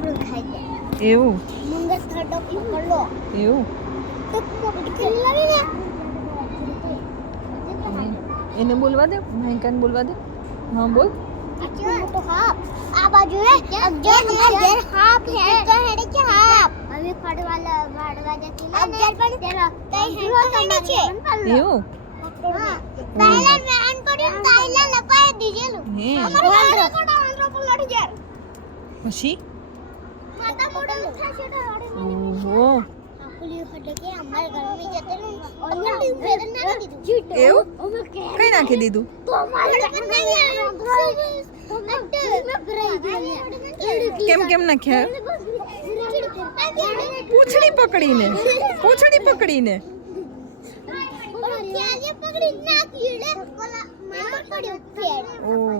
इन्हें बोलवा तो दे भयंकर बोलवा दे हाँ बोल तो हाँ आप आज है अब जो हमारे जो हाँ है तो है ना क्या हाँ अभी फाड़ वाला फाड़ वाला चलो अब जल पड़े चलो कहीं हैं तो करने चाहिए यू पहले मैं अनपढ़ हूँ पहले लपाया दीजिए लो हमारे आंध्र का आंध्र पुलाड़ी जर मशी કઈ નાખી દીધું કેમ કેમ નાખ્યા પૂછડી પકડીને પૂછડી પકડીને ઓ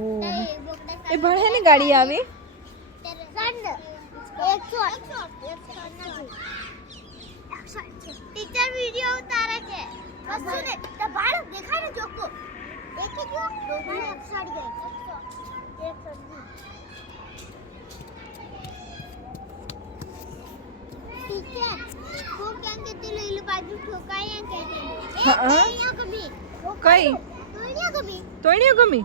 ओ ए बड़ है ने गाड़ी आवे टीचर वीडियो उतारे के बस सुन त बाल देखा ने जोको देखो जो दोबारा दो एपिसोड गए ठोकाई कभी कभी तोड़िया कभी